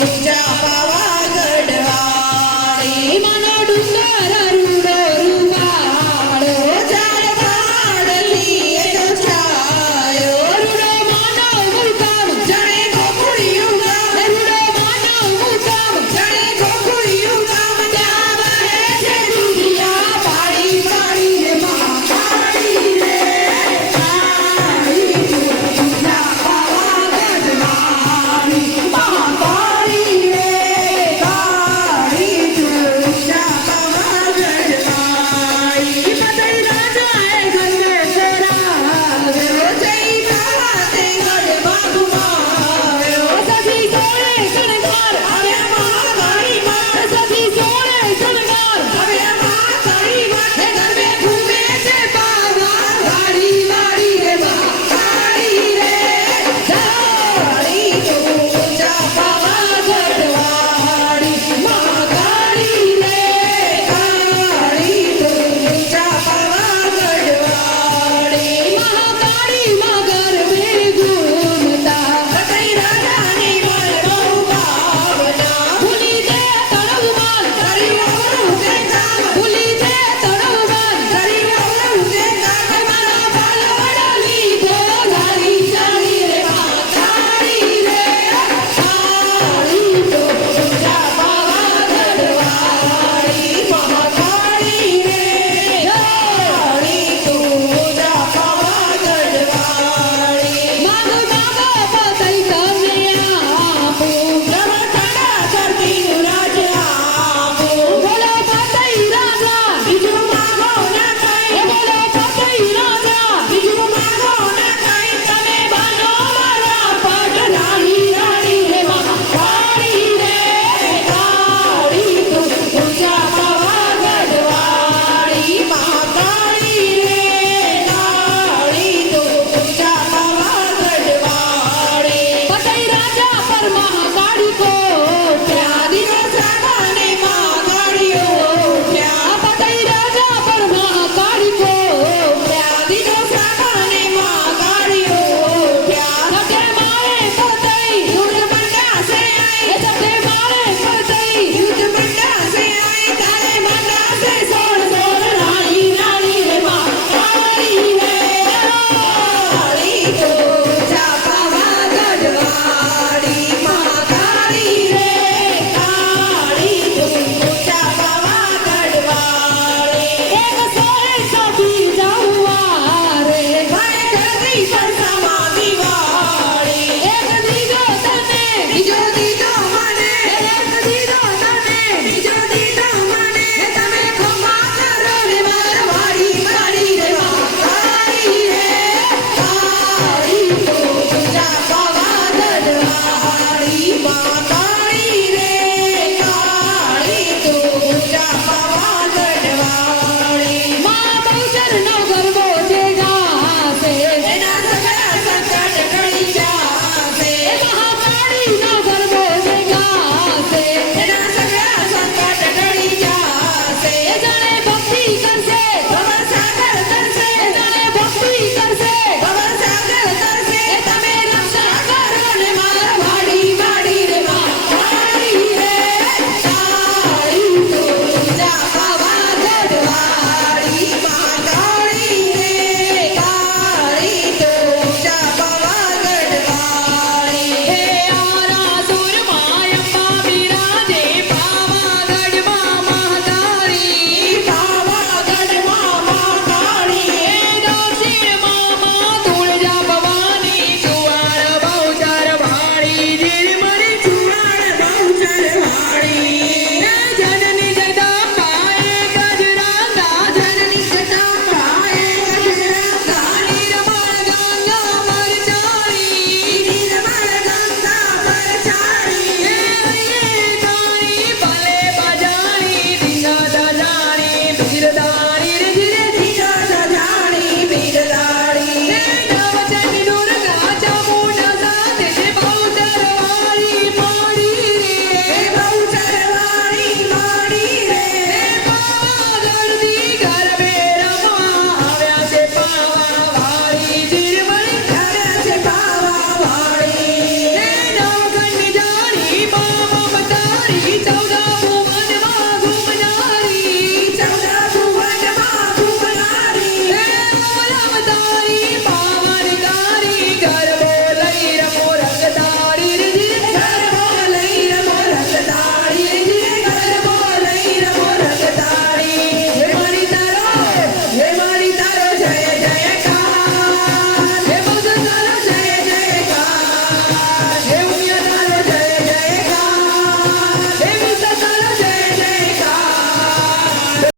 ઊંચા પાવાગઢવાળી માનો ડુંગર રૂડો રૂપાળો ઝાડ પાડલી એનો છાયો રૂડો માનો મુકામ જાણે ગોકુળિયું ગામ રૂડો માનો મુકામ જાણે ગોકુળિયું ગામ ત્યાં વહે છે દુનિયા પાડી પાડી રે મહાકાળી રે કાળી ઊંચા પાવાગઢવાળી મહાકાળી રે કાળી ઊંચા પાવાગઢવાળી પતઈ રાજાએ ગંગે ફેરાવ્યો જય પ્રભાતે ગઢમાં ઘુમાવ્યો સખી સોળે શણગાર હવે મહાકાળી માં સખી સોળે શણગાર હવે મહાકાળી માં ગરબે ઘૂમે છે પાવાગઢી વાળી રે મહાકાળી રે કાળી ઊંચા પાવાગઢવાળી મહાકાળી રે કાળી ઊંચા પાવાગઢવાળી મહાકાળી માં ગરબે ઘૂમતા સતઈ રાજાની મન બહુ ભાવના ભૂલી દે તળવમાન કરી વવરું તે કામ ભૂલી દે તળવમાન કરી વવરું તે કામ મારા પાલવડા લીધો ધારી ચાલી રે મહાકાળી રે કાળી ઊંચા પાવાગઢવાળી મહાકાળી રે કાળી ઊંચા પાવાગઢવાળી માગ માગ પતઈ તમે આપો પ્રવર્તના કરતીનું રાજ આપો બોલો પતઈ રાજા બીજું માગો ના કઈ બોલો પતઈ રાજા બીજું માગો ના કઈ તમે બાનો મારા પગલાની રાણી રે મહાકાળી રે કાળી ઊંચા પાવાગઢવાળી મહાકાળી રે કાળી ઊંચા પાવાગઢવાળી પતઈ રાજા પર મહાકાળી કો